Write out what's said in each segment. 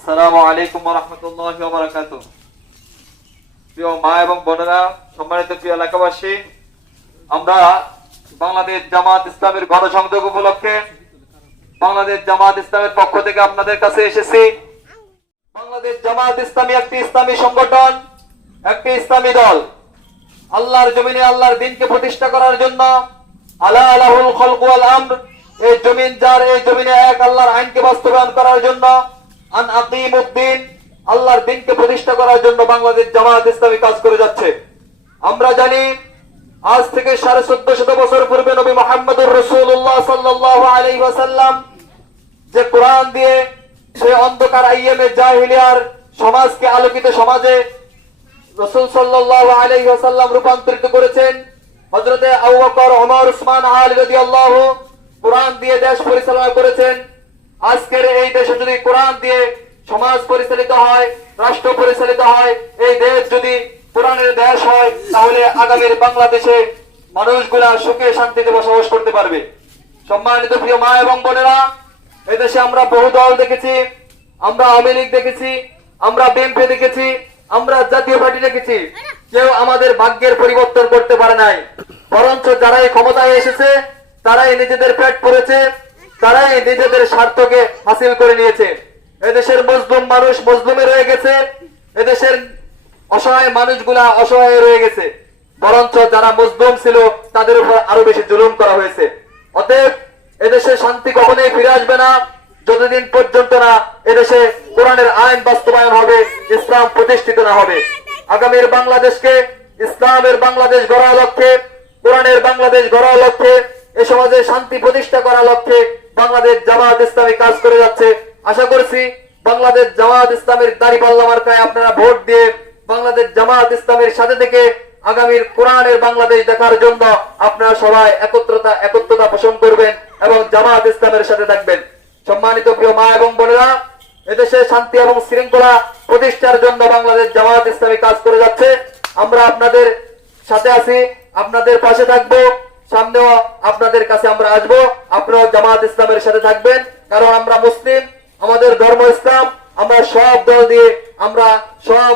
আসসালামু আলাইকুম ওয়া রাহমাতুল্লাহি ওয়া বারাকাতুহু। প্রিয় মা এবং বোনেরা, সম্মানিত প্রিয় এলাকাবাসী, আমরা বাংলাদেশ জামাত ইসলামের গণসংযোগ উপলক্ষে বাংলাদেশ জামাত ইসলামের পক্ষ থেকে আপনাদের কাছে এসেছি। বাংলাদেশ জামাত ইসলামী একটি ইসলামী সংগঠন, একটি ইসলামী দল। আল্লাহর জমিনে আল্লাহর দ্বীনকে প্রতিষ্ঠা করার জন্য আলা আলাহুল খলকু ওয়াল আমর, এই জমিন যার, এই জমিনে এক আল্লাহর আইনকে বাস্তবায়ন করার জন্য আন আকিমুদ্দিন, আল্লাহর দ্বীনকে প্রতিষ্ঠা করার জন্য বাংলাদেশ জামাত ইসলামী কাজ করে যাচ্ছে। আমরা জানি আজ থেকে 1450 বছর পূর্বে নবী মুহাম্মদুর রাসূলুল্লাহ সাল্লাল্লাহু আলাইহি ওয়াসাল্লাম যে কোরআন দিয়ে সে অন্ধকার আইয়ামে জাহিলিয়ার সমাজকে আলোকিত সমাজে রাসূল সাল্লাল্লাহু আলাইহি ওয়াসাল্লাম রূপান্তরিত করেছেন। হযরতে আবু বকর, ওমর, উসমান, আলী রাদিয়াল্লাহু কোরআন দিয়ে দেশ পরিচালনা করেছেন। আজকের এই দেশে যদি কোরআন দিয়ে সমাজ পরিচালিত হয়, রাষ্ট্র পরিচালিত হয়, এই দেশ যদি কোরআনের দেশ হয়, তাহলে আগামীর বাংলাদেশে মানুষগুলা সুখে শান্তিতে বসবাস করতে পারবে। সম্মানিত প্রিয় মা এবং বোনেরা, এই দেশে আমরা বহু দল দেখেছি, আমরা আওয়ামী লীগ দেখেছি, আমরা বিএনপি দেখেছি, আমরা জাতীয় পার্টি দেখেছি। কেউ আমাদের ভাগ্যের পরিবর্তন করতে পারে নাই, বরঞ্চ যারাই ক্ষমতায় এসেছে তারাই নিজেদের পেট পড়েছে, তারাই নিজেদের স্বার্থকে হাসিল করে নিয়েছে। এদেশের মজলুম মানুষ মজলুমে রয়ে গেছে, এদেশের অসহায় মানুষগুলা অসহায় রয়ে গেছে, বরঞ্চ যারা মজলুম ছিল তাদের উপর আরো বেশি জুলুম করা হয়েছে। অতএব এদেশে শান্তি কখনোই ফিরে আসবে না যতদিন পর্যন্ত না এদেশে কোরআনের আইন বাস্তবায়ন হবে, ইসলাম প্রতিষ্ঠিত না হবে। আগামীর বাংলাদেশকে ইসলামের বাংলাদেশ গড়ার লক্ষ্যে, কোরআনের বাংলাদেশ গড়ার লক্ষ্যে, এ সমাজে শান্তি প্রতিষ্ঠা করার লক্ষ্যে বাংলাদেশ জামাত ইসলামী কাজ করে যাচ্ছে। আশা করছি বাংলাদেশ জামাত ইসলামের দাঁড়িপাল্লা মার্কায় আপনারা ভোট দিয়ে বাংলাদেশ জামাত ইসলামের সাথে থেকে আগামীর কোরআনের বাংলাদেশ দেখার জন্য আপনারা সবাই একত্রতা পোষণ করবেন এবং জামাত ইসলামের সাথে থাকবেন। সম্মানিত প্রিয় মা এবং বোনেরা, এদেশে শান্তি এবং শৃঙ্খলা প্রতিষ্ঠার জন্য বাংলাদেশ জামাত ইসলামী কাজ করে যাচ্ছে। আমরা আপনাদের সাথে আছি, আপনাদের পাশে থাকবো, সামনেও আপনাদের কাছে আমরা আসবো। আপনারাও জামাত ইসলামের সাথে থাকবেন, কারণ আমরা মুসলিম, আমাদের ধর্ম ইসলাম। আমরা সব দল দিয়ে, আমরা সব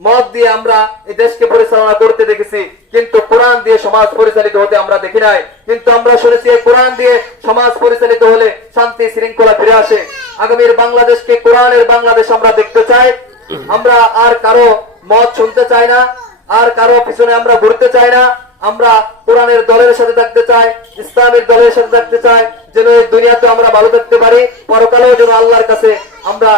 মত দিয়ে আমরা এই দেশকে পরিচালনা করতে দেখেছি, কিন্তু কোরআন দিয়ে সমাজ পরিচালিত হতে আমরা দেখি নাই। কিন্তু আমরা শুনেছি এই কোরআন দিয়ে সমাজ পরিচালিত হলে শান্তি শৃঙ্খলা ফিরে আসে। আগামীর বাংলাদেশকে কোরআনের বাংলাদেশ আমরা দেখতে চাই। আমরা আর কারো মত শুনতে চাই না, আর কারো পিছনে আমরা ঘুরতে চাই না। আমরা কোরআনের দলের সাথে থাকতে চাই, ইসলামের দলের সাথে থাকতে চাই, যেন এই দুনিয়াতে আমরা ভালো থাকতে পারি, পরকালেও যেন আল্লাহর কাছে আমরা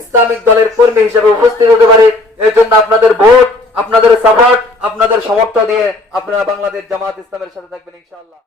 ইসলামিক দলের কর্মী হিসেবে উপস্থিত হতে পারি। এর জন্য আপনাদের ভোট, আপনাদের সাপোর্ট, আপনাদের সমর্থন দিয়ে আপনারা বাংলাদেশ জামাত ইসলামের সাথে থাকবেন ইনশাআল্লাহ।